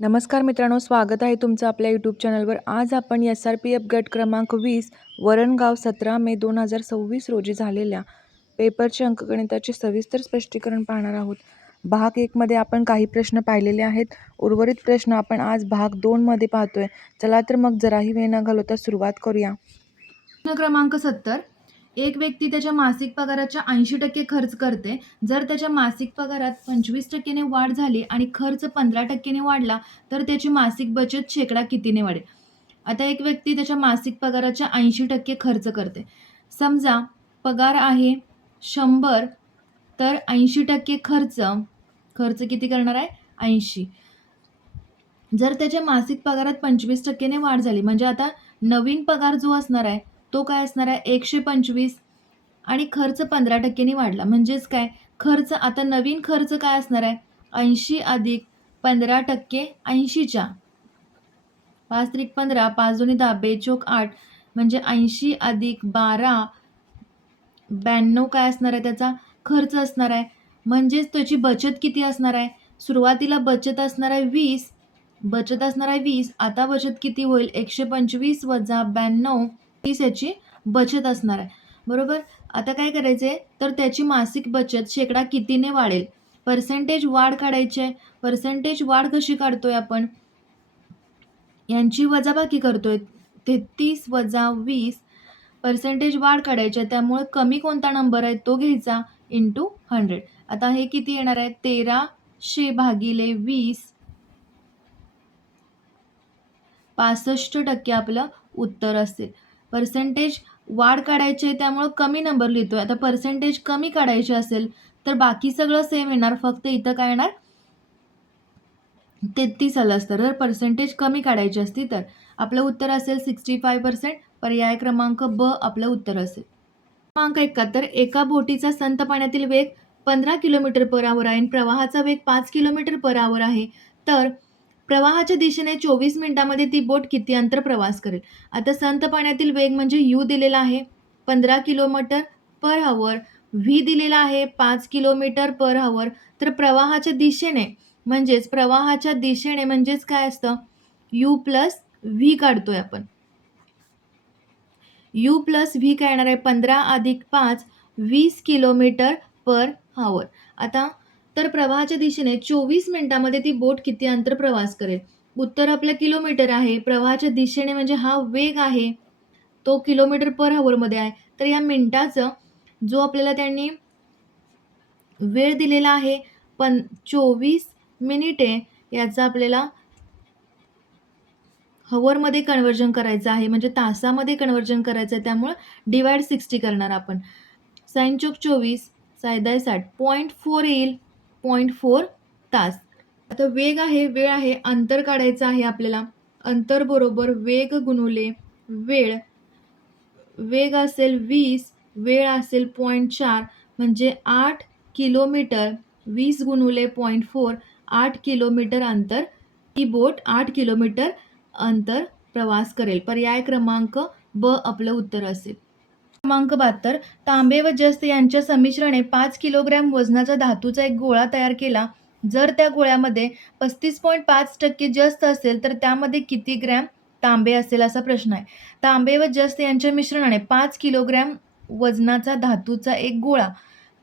नमस्कार मित्रांनो, स्वागत आहे तुमचं आपल्या यूट्यूब चॅनलवर. आज आपण SRPF गट क्रमांक 20 वरणगाव 17 मे 2026 रोजी झालेल्या पेपरचे अंकगणिताचे सविस्तर स्पष्टीकरण पाहणार आहोत. भाग 1 मध्ये आपण काही प्रश्न पाहिलेले आहेत. उर्वरित प्रश्न आपण आज भाग 2 मध्ये पाहतोय. चला तर मग जराही वेळ न घालवता सुरुवात करूया. प्रश्न क्रमांक 70. एक व्यक्ती त्याच्या मासिक पगाराच्या 80% खर्च करते. जर त्याच्या मासिक पगारात 25% वाढ झाली आणि खर्च 15% वाढला तर त्याची मासिक बचत शेकडा कितीने वाढेल? आता एक व्यक्ती त्याच्या मासिक पगाराच्या 80% खर्च करते. समजा पगार आहे 100, तर 80% खर्च किती करणार आहे? 80. जर त्याच्या मासिक पगारात 25% वाढ झाली, म्हणजे आता नवीन पगार जो असणार आहे तो काय असणार आहे? 125 आणि खर्च 15% वाढला. म्हणजेच काय? खर्च आता नवीन खर्च काय असणार आहे? 80 अधिक 15% 80च्या 5 त्रिक 15, 5 दोन्ही 10, बेचोक 8, म्हणजे 80 अधिक 12 92 काय असणार आहे? त्याचा खर्च असणार आहे. म्हणजेच त्याची बचत किती असणार आहे? सुरुवातीला बचत असणार आहे 20. आता बचत किती होईल? 125 वजा 92, 30 याची बचत असणार आहे. बरोबर. आता काय करायचंय? तर त्याची मासिक बचत शेकडा कितीने वाढेल? पर्सेंटेज वाढ काढायची आहे. पर्सेंटेज वाढ कशी काढतोय आपण? यांची वजाबाकी करतोय. 33 वजा 20 पर्सेंटेज वाढ काढायची आहे. त्यामुळे कमी कोणता नंबर आहे तो घ्यायचा इंटू 100. आता हे किती येणार आहे? 1300 भागिले 20, 65% आपलं उत्तर असेल. पर्सेंटेज वाढ काढायची आहे त्यामुळे कमी नंबर लिहितोय. आता पर्सेंटेज कमी काढायची असेल तर बाकी सगळं सेम येणार, फक्त इथं काय येणार? 33 आलं असतं. जर पर्सेंटेज कमी काढायची असती तर आपलं उत्तर असेल 65%. पर्याय क्रमांक ब आपलं उत्तर असेल. क्रमांक 71. एका बोटीचा संत पाण्यातील वेग 15 किलोमीटर पर आवर आहे आणि प्रवाहाचा वेग 5 किलोमीटर पर आवर आहे. तर प्रवाहाच्या दिशेने 24 मिनिटांमध्ये ती बोट किती अंतर प्रवास करेल? आता संत पाण्यातील वेग म्हणजे u दिलेला आहे 15 किलोमीटर पर आवर, v दिलेला आहे 5 किलोमीटर पर आवर. तर प्रवाहाच्या दिशेने म्हणजेच काय असतं? u प्लस v काढतोय आपण. u प्लस v काय येणार आहे? 15 अधिक 5, 20 किलोमीटर पर आवर. आता तर प्रवाहाच्या दिशेने 24 मिनिटांमध्ये ती बोट किती अंतर प्रवास करेल? उत्तर आपलं किलोमीटर आहे. प्रवाहाच्या दिशेने म्हणजे हा वेग आहे तो किलोमीटर पर आवरमध्ये आहे. तर या मिनिटाचं जो आपल्याला त्यांनी वेळ दिलेला आहे 24 मिनिटे, याचा आपल्याला हवरमध्ये कन्व्हर्जन करायचं आहे, म्हणजे तासामध्ये कन्व्हर्जन करायचं आहे. त्यामुळे डिवाइड 60 करणार आपण. साइन चोक 24, सायदाय 60, 0.4 येईल. 0.4 तास. आता वेग आहे, वेळ आहे, अंतर काढायचं आहे आपल्याला. अंतर बरोबर वेग गुणुले वेळ. वेग असेल 20, वेळ असेल 0.4, म्हणजे 8 किलोमीटर. 20 गुणुले 0.4, 8 किलोमीटर अंतर ही बोट 8 किलोमीटर अंतर प्रवास करेल. पर्याय क्रमांक ब आपलं उत्तर असेल. क्रमांक 72. तांबे व जस्त यांच्या संमिश्रणाने 5 किलोग्रॅम वजनाचा धातूचा एक गोळा तयार केला. जर त्या गोळ्यामध्ये 35.5% जस्त असेल तर त्यामध्ये किती ग्रॅम तांबे असेल असा प्रश्न आहे. तांबे व जस्त यांच्या मिश्रणाने 5 किलोग्रॅम वजनाचा धातूचा एक गोळा.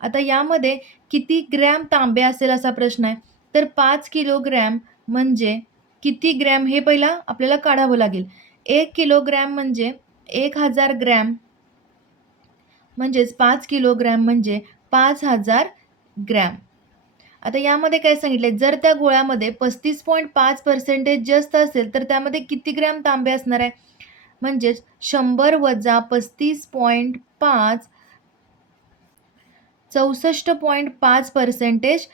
आता यामध्ये किती ग्रॅम तांबे असेल असा प्रश्न आहे. तर 5 किलोग्रॅम म्हणजे किती ग्रॅम हे पहिला आपल्याला काढावं लागेल. 1 किलोग्रॅम म्हणजे 1000 ग्रॅम, म्हणजेच 5 किलोग्रॅम म्हणजे 5000 ग्रॅम. आता यामध्ये काय सांगितले? जर त्या गोळ्यामध्ये 35.5% जास्त असेल तर त्यामध्ये किती ग्रॅम तांबे असणार आहे? म्हणजेच 100 वजा 35.5, 64.5%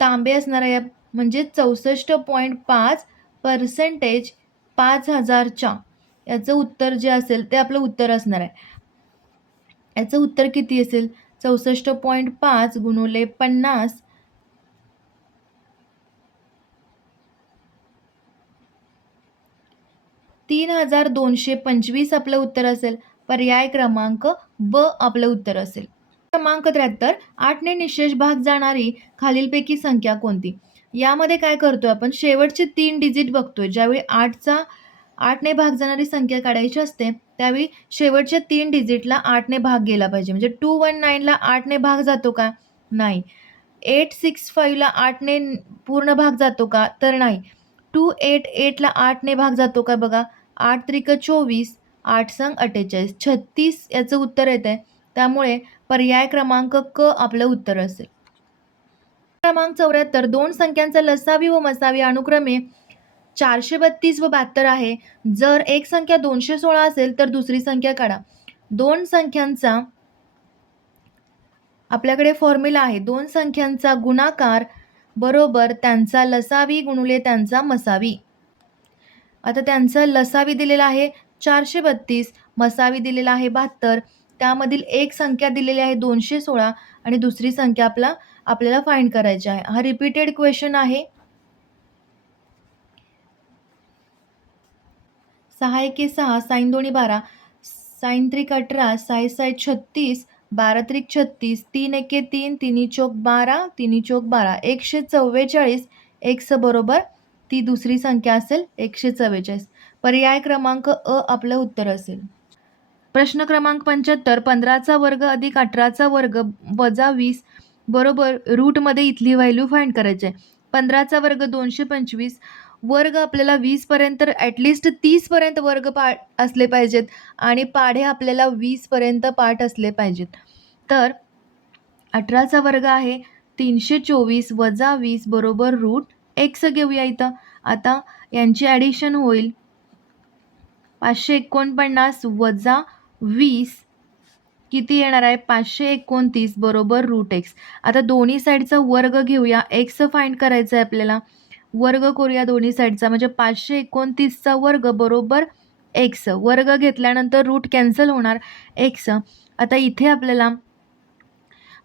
तांबे असणार आहे. म्हणजे 64.5% 5000च्या याचं उत्तर जे असेल ते आपलं उत्तर असणार आहे. याचं उत्तर किती असेल? 64.5 गुणुले 50, 3225 आपलं उत्तर असेल. पर्याय क्रमांक ब आपलं उत्तर असेल. क्रमांक 73. 8 ने निशेष भाग जाणारी खालीलपैकी संख्या कोणती? यामध्ये काय करतोय आपण, शेवटचे 3 डिजिट बघतोय. ज्यावेळी 8ने भाग जाणारी संख्या काढायची असते, त्यावेळी शेवटच्या 3 डिजिटला 8ने भाग गेला पाहिजे. म्हणजे 219ला 8ने भाग जातो का? नाही. 865ला 8ने पूर्ण भाग जातो का? तर नाही. 288ला 8ने भाग जातो का बघा? 8 त्रिक 24, 8 संग 48, 36 याचं उत्तर येतंय. त्यामुळे पर्याय क्रमांक क आपलं उत्तर असेल. क्रमांक 74 2 संख्यांचा लसावी व मसावी अनुक्रमे 432 व 72 आहे. जर एक संख्या 216 असेल तर दुसरी संख्या काढा. 2 संख्यांचा आपल्याकडे फॉर्म्युला आहे. 2 संख्यांचा गुणाकार बरोबर त्यांचा लसावी गुणिले त्यांचा मसावी. आता त्यांचा लसावी दिलेला आहे 432, मसावी दिलेला आहे 72. त्यामधील एक संख्या दिलेली आहे 216 आणि दुसरी संख्या आपल्याला फाइंड करायची आहे. हा रिपीटेड क्वेश्चन आहे. 6 एके 6, साइन 2 12, साइन 3 18, साई 6 36, 12 त्रिक 36, 3 एके 3, 3 चौक 12, 3 चौक 12, 144. एक्स बरोबर ती दुसरी संख्या असेल 144. पर्याय क्रमांक अ आपलं उत्तर असेल. प्रश्न क्रमांक 75 15चा वर्ग अधिक 18चा वर्ग वजा 20 बरोबर रूटमध्ये इथली व्हॅल्यू फाइंड करायची आहे. 15चा वर्ग 225, वर्ग आपल्याला 20 पर्यंत ॲटलिस्ट 30 पर्यंत वर्ग असले पाहिजेत आणि पाढे आपल्याला 20 पर्यंत पाठ असले पाहिजेत. तर 18चा वर्ग आहे 324 वजा 20 बरोबर रूट एक्स घेऊया इथं. आता यांची ॲडिशन होईल 549 वजा 20 किती येणार आहे 529 बरोबर रूट एक्स. आता दोन्ही साईडचा वर्ग घेऊया. एक्स फाइंड करायचा आहे आपल्याला. वर्ग करूया दोन्ही साईडचा म्हणजे 529चा वर्ग बरोबर एक्स. वर्ग घेतल्यानंतर रूट कॅन्सल होणार एक्स. आता इथे आपल्याला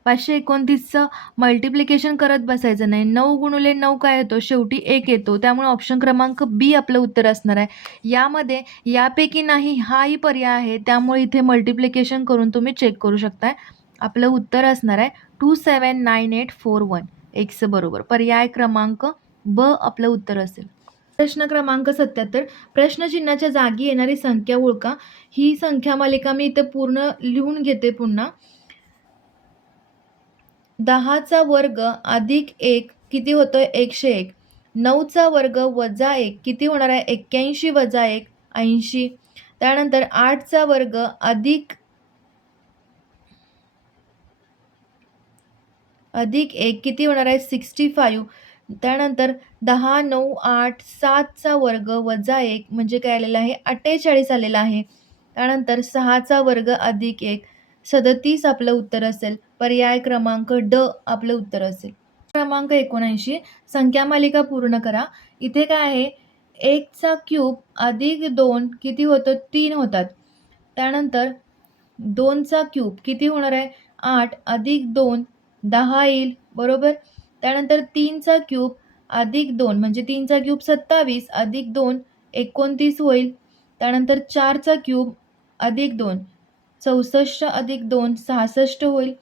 529चं मल्टिप्लिकेशन करत बसायचं नाही. 9 गुणिले 9 काय येतो? शेवटी 1 येतो. त्यामुळे ऑप्शन क्रमांक बी आपलं उत्तर असणार आहे. यामध्ये यापैकी नाही हाही पर्याय आहे. त्यामुळे इथे मल्टिप्लिकेशन करून तुम्ही चेक करू शकताय. आपलं उत्तर असणार आहे 279841 एक्स बरोबर. पर्याय क्रमांक ब आपलं उत्तर असेल. प्रश्न क्रमांक 77 प्रश्नचिन्हाच्या जागी येणारी संख्या ओळखा. ही संख्या मालिका मी इथे पूर्ण लिहून घेते पुन्हा. 10चा वर्ग अधिक 1 किती होतोय 101. 9चा वर्ग वजा 1 किती होणार आहे 81 वजा 1 80. त्यानंतर 8चा वर्ग अधिक 1 किती होणार आहे 65. त्यानंतर 10 9 8 7चा वर्ग वजा 1 म्हणजे काय आलेलं आहे 48 आलेलं आहे. त्यानंतर 6चा वर्ग अधिक 1 37 आपलं उत्तर असेल. पर्याय क्रमांक ड आपलं उत्तर असेल. क्रमांक 79 संख्या मालिका पूर्ण करा. इथे काय आहे 1चा क्यूब अधिक 2 किती होतं 3 होतात. त्यानंतर 2चा क्यूब किती होणार आहे 8 अधिक 2 10 येईल बरोबर. त्यानंतर 3चा क्यूब अधिक 2 म्हणजे 3चा क्यूब 27 अधिक 2 29 होईल. त्यानंतर 4चा क्यूब अधिक 2 64 अधिक 2 66 होईल.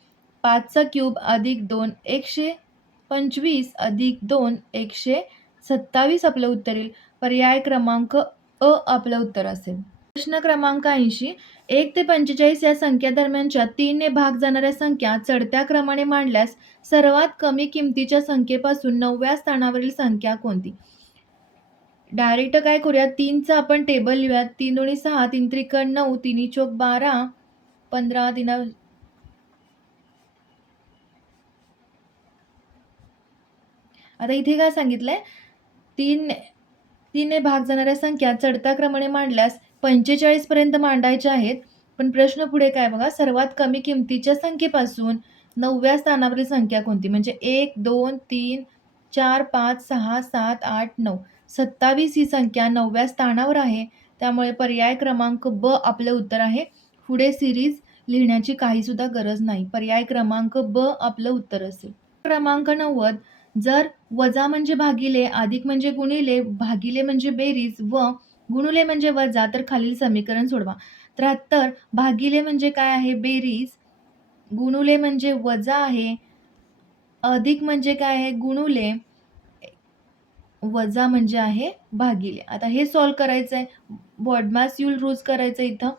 5चा क्यूब अधिक 2 125 अधिक 2 127 आपलं उत्तर येईल. पर्याय क्रमांक अ आपलं उत्तर असेल. प्रश्न क्रमांक 80 1 ते 45 या संख्या दरम्यानच्या 3 ने भाग जाणाऱ्या संख्या चढत्या क्रमाने मांडल्यास सर्वात कमी किमतीच्या संख्येपासून 9व्या स्थानावरील संख्या कोणती? डायरेक्ट काय करूया 3चं आपण टेबल लिहूया. 3 दोन्ही 6, 3 त्रिक 9, 3 चौक 12, 15 3 आता इथे काय सांगितलंय 3ने भाग जाणाऱ्या संख्या चढत्या क्रमाने मांडल्यास 45 पर्यंत मांडायच्या आहेत. पण प्रश्न पुढे काय बघा सर्वात कमी किमतीच्या संख्येपासून 9व्या स्थानावरील संख्या कोणती? म्हणजे 1 2 3 4 5 6 7 8 9 27 ही संख्या 9व्या स्थानावर आहे. त्यामुळे पर्याय क्रमांक ब आपलं उत्तर आहे. पुढे सिरीज लिहिण्याची काही सुद्धा गरज नाही. पर्याय क्रमांक ब आपलं उत्तर असेल. क्रमांक 90 जर वजा म्हणजे भागिले, अधिक म्हणजे गुणिले, भागिले म्हणजे बेरीज व गुणिले म्हणजे वजा तर खालील समीकरण सोडवा. 73 भागिले म्हणजे काय आहे बेरीज, गुणिले म्हणजे वजा आहे, अधिक म्हणजे काय आहे गुणिले, वजा म्हणजे आहे भागिले. आता हे सॉल्व्ह करायचं आहे. बॉडमास यूल यूज करायचं इथं.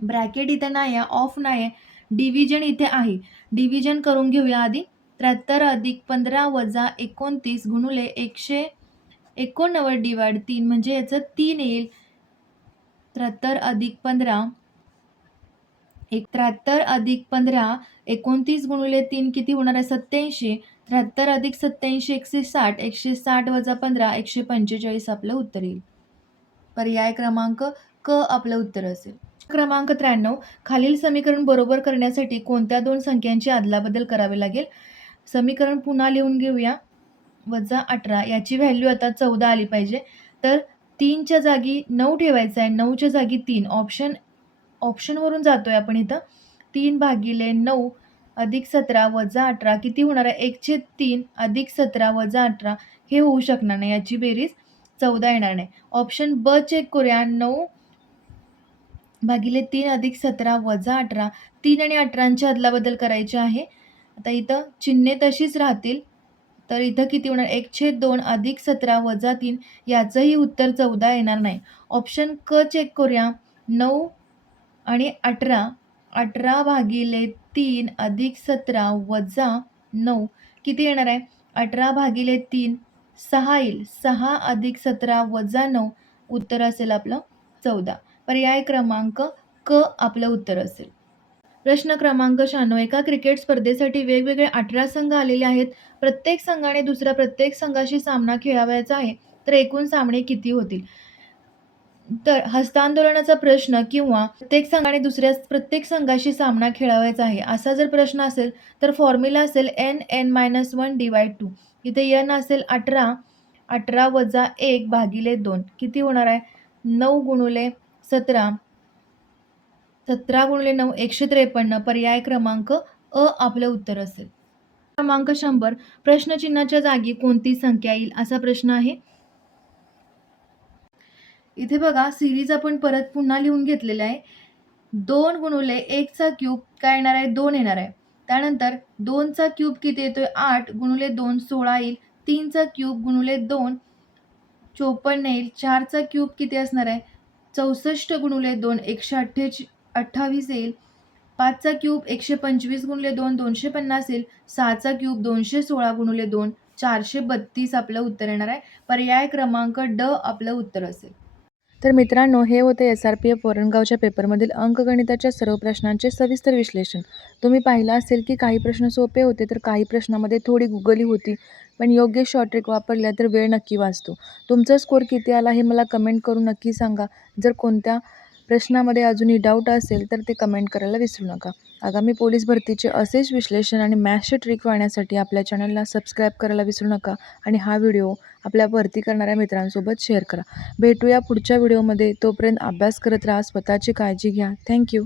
ब्रॅकेट इथे नाही आहे, ऑफ नाही आहे. डिव्हिजन इथे आहे. डिव्हिजन करून घेऊया आधी. 73 अधिक 15 वजा 29 गुणुले 189 डिवाइड 3 म्हणजे याचं 3 येईल. 73 अधिक 15 73 अधिक 15 29 गुणुले 3 किती होणार आहे 87. 73 अधिक 87 160. 160 वजा 15 145 आपलं उत्तर येईल. पर्याय क्रमांक क आपलं उत्तर असेल. क्रमांक 93 खालील समीकरण बरोबर करण्यासाठी कोणत्या दोन संख्यांची अदलाबदल करावी लागेल. समीकरण पुन्हा लिहून घेऊया. वजा 18 याची व्हॅल्यू आता 14 आली पाहिजे. तर 3च्या जागी 9 ठेवायचं आहे. 9च्या जागी 3 ऑप्शनवरून जातोय आपण इथं. 3 भागिले 9 अधिक 17 वजा 18 किती होणार आहे 1/3 अधिक 17 वजा 18 हे होऊ शकणार नाही. याची बेरीज 14 येणार नाही. ऑप्शन ब चेक करूया. 9 भागिले 3 अधिक 17 वजा 18 3 आणि 18ची अदलाबदल करायची आहे. आता इथं चिन्हे तशीच राहतील. तर इथं किती होणार 1/2 अधिक 17 वजा 3 याचंही उत्तर 14 येणार नाही. ऑप्शन क चेक करूया. 9 आणि 18 भागिले 3 अधिक 17 वजा 9 किती येणार आहे 18 भागिले 3 6 येईल. 6 अधिक 17 वजा 9 उत्तर असेल आपलं 14. पर्याय क्रमांक क आपलं उत्तर असेल. प्रश्न क्रमांक 96 एका क्रिकेट स्पर्धेसाठी वेगवेगळे 18 संघ आलेले आहेत. प्रत्येक संघाने दुसऱ्या प्रत्येक संघाशी सामना खेळावयाचा आहे. तर एकूण सामने किती होतील. तर हस्तांदोलनाचा प्रश्न किंवा प्रत्येक संघाने दुसऱ्या प्रत्येक संघाशी सामना खेळावायचा आहे असा जर प्रश्न असेल तर फॉर्म्युला असेल n(n-1) डिवाइड 2. इथे n असेल 18 वजा 1 भागिले 2 किती होणार आहे 9 गुणुले 17 गुणिले 9 153. पर्याय क्रमांक अ आपलं उत्तर असेल. क्रमांक 100 प्रश्नचिन्हाच्या जागी कोणती संख्या येईल असा प्रश्न आहे. इथे बघा सिरीज आपण परत पुन्हा लिहून घेतलेला आहे. 2 गुणुले 1चा क्यूब काय येणार आहे 2 येणार आहे. त्यानंतर 2चा क्यूब किती येतोय 8 गुणुले 2 16 येईल. 3चा क्यूब गुणुले 2 54 येईल. 4चा क्यूब किती असणार आहे 64 गुणुले 2 128 येईल. 5चा क्यूब 125 गुणुले 2 250 येईल. 6चा क्यूब 216 गुणुले 2 432 आपलं उत्तर येणार आहे. पर्याय क्रमांक ड आपलं उत्तर असेल. तर मित्रांनो, हे होते SRPF वरणगावच्या पेपरमधील अंकगणिताच्या सर्व प्रश्नांचे सविस्तर विश्लेषण. तुम्ही पाहिलं असेल की काही प्रश्न सोपे होते तर काही प्रश्नामध्ये थोडी गुगली होती. पण योग्य शॉर्ट ट्रिक वापरल्या तर वेळ नक्की वाचतो. तुमचा स्कोर किती आला हे मला कमेंट करून नक्की सांगा. जर कोणत्या प्रश्नामध्ये अजूनही डाऊट असेल तर ते कमेंट करायला विसरू नका. आगामी पोलीस भरतीचे असेच विश्लेषण आणि मॅथ्सचे ट्रिक पाहण्यासाठी आपल्या चॅनलला सबस्क्राईब करायला विसरू नका आणि हा व्हिडिओ आपल्या भरती करणाऱ्या मित्रांसोबत शेअर करा. भेटूया पुढच्या व्हिडिओमध्ये. तोपर्यंत अभ्यास करत राहा. स्वतःची काळजी घ्या. थँक्यू.